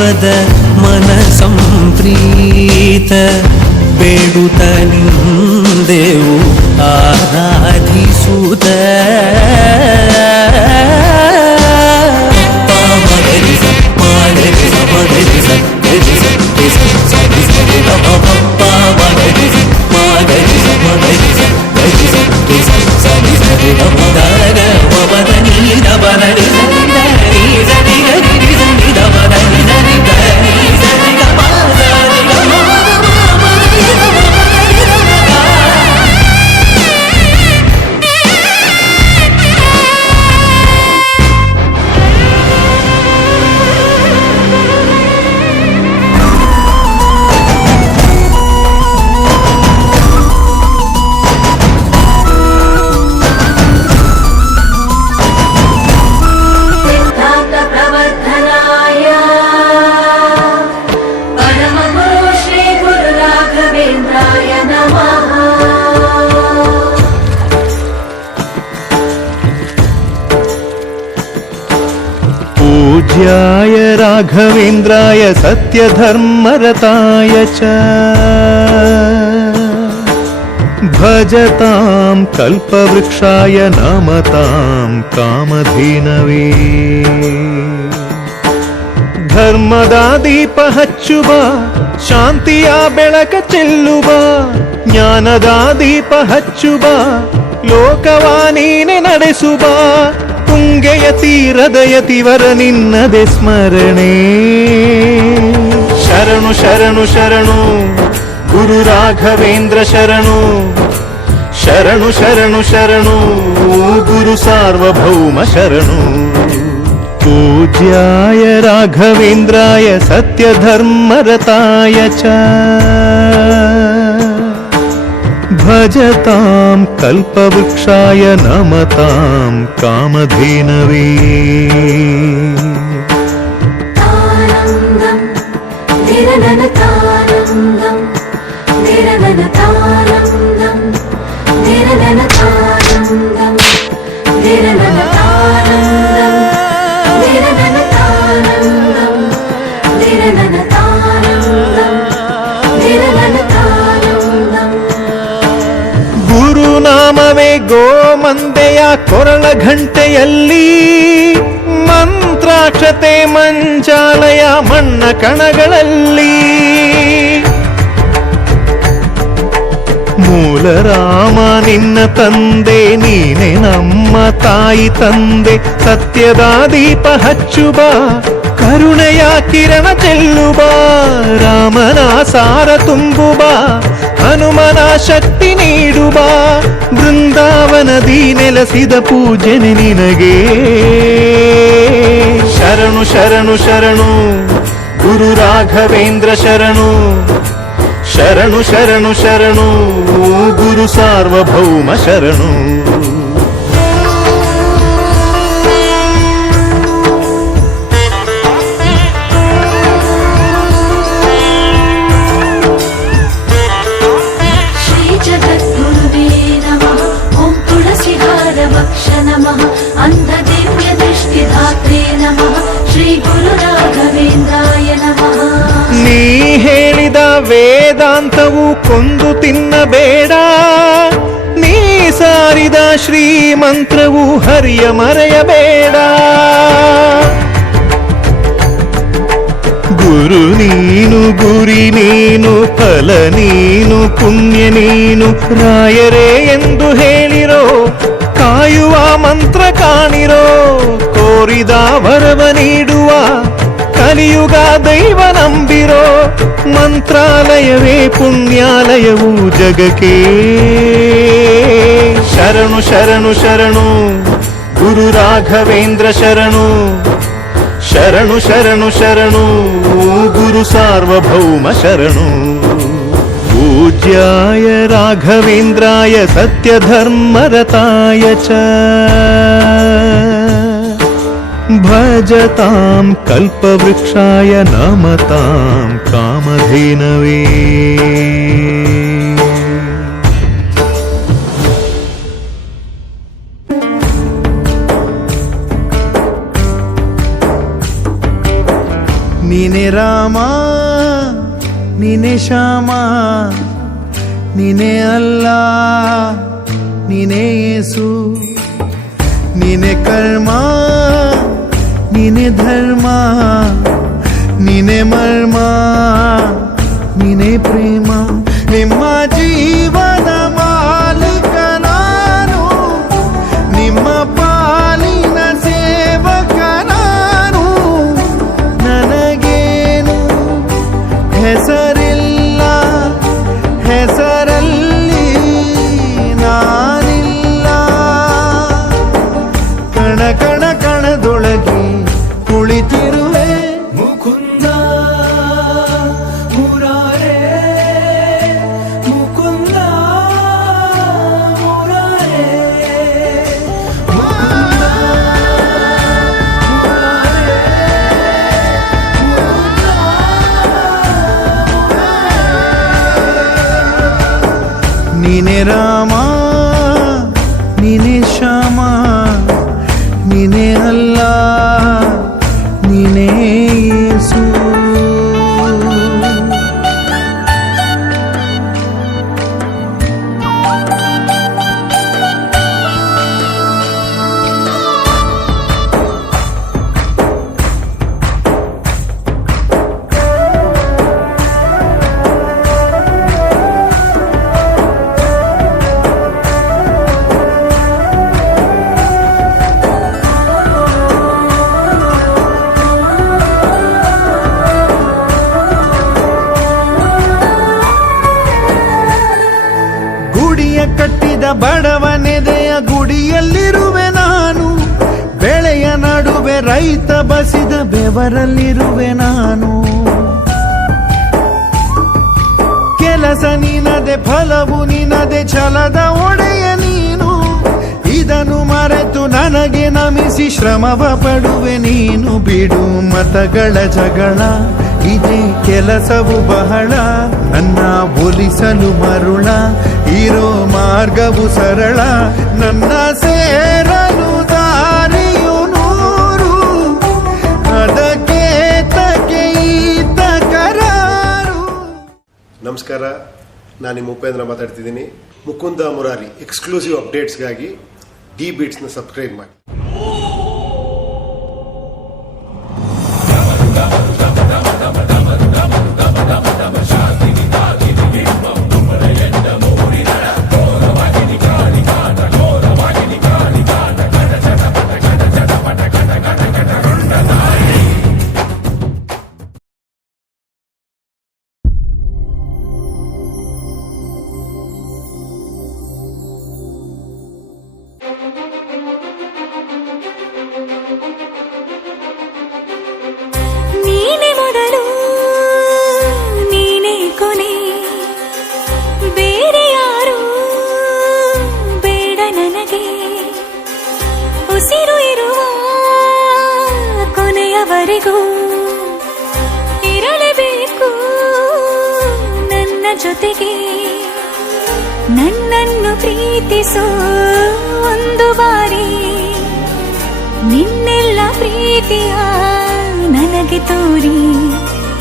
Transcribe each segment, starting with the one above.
ದೈವದ ಮನ ಸಂಪ್ರೀತ ಬೇಡುತ್ತ ನಿಂದೆವು ಆರಾಧಿಸುತ್ತ पूज्याय राघवेन्द्राय सत्यधर्मरताय च भजतां कल्पवृक्षाय नमतां कामधेनवे ಧರ್ಮದ ದೀಪ ಹಚ್ಚುವ ಶಾಂತಿಯ ಬೆಳಕ ಚೆಲ್ಲುವ ಜ್ಞಾನದ ದೀಪ ಹಚ್ಚುವ ಲೋಕವ ನೀನೆ ನಡೆಸುವ ತುಂಗೆಯ ತೀರದ ಯತಿವರ ನಿನ್ನದೆ ಸ್ಮರಣೆ ಶರಣು ಶರಣು ಶರಣು ಗುರು ರಾಘವೇಂದ್ರ ಶರಣು ಶರಣು ಶರಣು ಶರಣು ಗುರು ಸಾರ್ವಭೌಮ ಶರಣು पूज्याय राघवेन्द्राय सत्यधर्मरताय च भजतां कल्पवृक्षाय नमतां कामधेनवे ಗುರುನಾಮವೇ ಗೋಮಂದೆಯ ಕೊರಳ ಘಂಟೆಯಲ್ಲಿ ಮಂತ್ರಾಕ್ಷತೆ ಮಂಚಾಲಯ ಮಣ್ಣ ಕಣಗಳಲ್ಲಿ ಮೂಲ ರಾಮ ನಿನ್ನ ತಂದೆ ನೀನೆ ನಮ್ಮ ತಾಯಿ ತಂದೆ ಸತ್ಯದ ದೀಪ ಹಚ್ಚುವ ಕರುಣೆಯ ಕಿರಣ ಚೆಲ್ಲುವ ರಾಮನ ಸಾರ ತುಂಬುವ ಹನುಮನ ಶಕ್ತಿ ನೀಡುವ ಬೃಂದಾವನದಿ ನೆಲೆಸಿದ ಪೂಜನೆ ನಿನಗೆ ಶರಣು ಶರಣು ಶರಣು ಗುರು ರಾಘವೇಂದ್ರ ಶರಣು ಶರಣು ಶರಣು ಶರಣು ಗುರು ಸಾರ್ವಭೌಮ ಶರಣು ನೀ ಹೇಳಿದ ವೇದಾಂತವು ಕೊಂದು ತಿನ್ನಬೇಡ ನೀ ಸಾರಿದ ಶ್ರೀಮಂತ್ರವು ಹರಿಯ ಮರೆಯಬೇಡ ಗುರು ನೀನು ಗುರಿ ನೀನು ಫಲ ನೀನು ಪುಣ್ಯ ನೀನು ರಾಯರೇ ಎಂದು ಹೇಳಿರೋ ಕಾಯುವ ಮಂತ್ರ ಕಾಣಿರೋ ಕೋರಿದ ವರವ ನೀಡುವ ಕಲಿಯುಗ ದೈವ ನಂಬಿರೋ ಮಂತ್ರಾಲಯವೇ ಪುಣ್ಯಾಲಯವು ಜಗಕ್ಕೆ ಶರಣು ಶರಣು ಶರಣು ಗುರು ರಾಘವೇಂದ್ರ ಶರಣು ಶರಣು ಶರಣು ಶರಣು ಗುರು ಸಾರ್ವಭೌಮ ಶರಣು पूज्याय राघवेन्द्राय सत्यधर्मरताय च भजतां कल्पवृक्षाय नमतां कामधेनवे ನೀನೆ ರಾಮ ನೀನೆ ಶ್ಯಾಮ ನೀನೆ ಅಲ್ಲ ನೀನೆ ಯೇಸು ನೀನೆ ಕರ್ಮ ನೀನೆ ಧರ್ಮ ನೀನೆ ಮರ್ಮ ನೀನೆ ಪ್ರೇಮ ನಿಮ್ಮ ಜೀವನ ಮಾಲೀಕ ನಾನು ನಿಮ್ಮ ಪಾಲಿನ ಸೇವಕ ನಾನು ನನಗೇನು ಹೆಸರಿಲ್ಲ ಹೆಸರಲ್ಲಿ ನಾನಿಲ್ಲ ಕಣ ಕಣ ಕಣದೊಳಗೆ ಕುಳಿತಿರುವೆ ಮುಕುಂದ ಮುರಾರೇ ಮುಕುಂದ ಮುರಾರೇ ಮುಕುಂದ ನೀನೆ ರಾಮ ನೀನೆ ಶ್ಯಾಮ ನೀನೆ ಅಲ್ಲ ನೀನೇ ಯೇಸು ಗುಡಿಯ ಕಟ್ಟಿದ ಬಡವನೆದೆಯ ಗುಡಿಯಲ್ಲಿರುವೆ ನಾನು ಬೆಳೆಯ ನಡುವೆ ರೈತ ಬಸಿದ ಬೆವರಲ್ಲಿರುವೆ ನಾನು ಕೆಲಸ ನಿನದೆ ಫಲವು ನಿನದೆ ಛಲದ ಒಡೆಯ ನೀನು ಇದನ್ನು ಮರೆತು ನನಗೆ ನಮಿಸಿ ಶ್ರಮವ ಪಡುವೆ ನೀನು ಬಿಡು ಮತಗಳ ಜಗಳ ಇದೇ ಕೆಲಸವು ಬಹಳ ನನ್ನ ಒಲಿಸಲು ಮರುಳ ಇರೋ ಮಾರ್ಗವು ಸರಳ ನನ್ನ ಸೇರಲು ದಾರಿಯು ನೂರು ಅದಕ್ಕೆ ತಕೆ ಈತ ಕರಾರು. ನಮಸ್ಕಾರ, ನಾನು ನಿಮ್ಮ ಉಪೇಂದ್ರ ಮಾತಾಡ್ತಿದ್ದೀನಿ. ಮುಕುಂದ ಮುರಾರಿ ಎಕ್ಸ್ಕ್ಲೂಸಿವ್ ಅಪ್ಡೇಟ್ಸ್ಗಾಗಿ ಡಿ ಬೀಟ್ಸ್ನ ಸಬ್ಸ್ಕ್ರೈಬ್ ಮಾಡಿ. ನೀನೆ ಮೊದಲು ನೀನೆ ಕೊನೆ ಬೇರೆ ಯಾರು ಬೇಡ ನನಗೆ ಉಸಿರು ಇರುವ ಕೊನೆಯವರೆಗೂ ಇರಲೇಬೇಕು ನನ್ನ ಜೊತೆಗೆ ನನ್ನನ್ನು ಪ್ರೀತಿಸೋ ಒಂದು ಬಾರಿ ನಿನ್ನೆಲ್ಲ ಪ್ರೀತಿಯ ನನಗೆ ತೋರಿ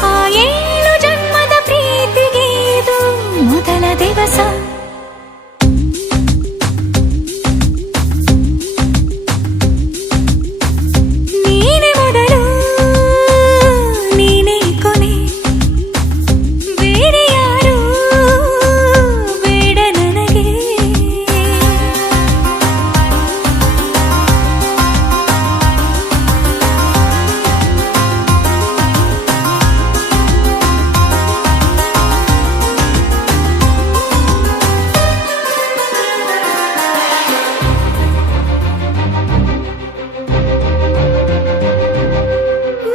ಆ 7 ಜನ್ಮದ ಪ್ರೀತಿಗೆ ಇದು ಮೊದಲ ದಿವಸ. ನೀನೆ ಮೊದಲು ನೀನೆ ಕೊನೆ ಬೇರೆ ಯಾರು ಬೇಡ ನನಗೆ.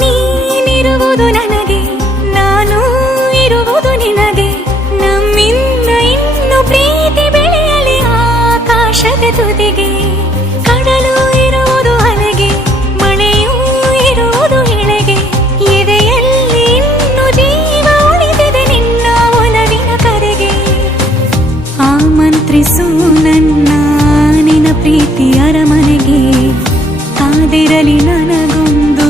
ನೀನಿರುವುದು ನನಗೆ, ನಾನು ಇರುವುದು ನಿನಗೆ. ನಮ್ಮಿಂದ ಇನ್ನು ಪ್ರೀತಿ ಬೆಳೆಯಲಿ ಆಕಾಶದ ತುದಿಗೆ. ಕಡಲು ಇರುವುದು ಅಲೆಗೆ, ಮಳೆಯೂ ಇರುವುದು ಎಳೆಗೆ. ಎದೆಯಲ್ಲಿ ಇನ್ನು ಜೀವ ಉಳಿದಿದೆ ನಿನ್ನ ಒಲವಿನ ಕರೆಗೆ. ಆಮಂತ್ರಿಸು ನನ್ನ ನಿನ್ನ ಪ್ರೀತಿ ಅರಮನೆಗೆ. ಕಾದಿರಲಿ ನನಗೊಂದು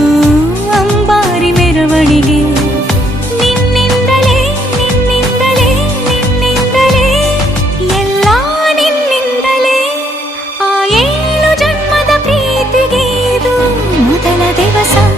ಅಂಬಾರಿ ಮೆರವಣಿಗೆ. ರಸ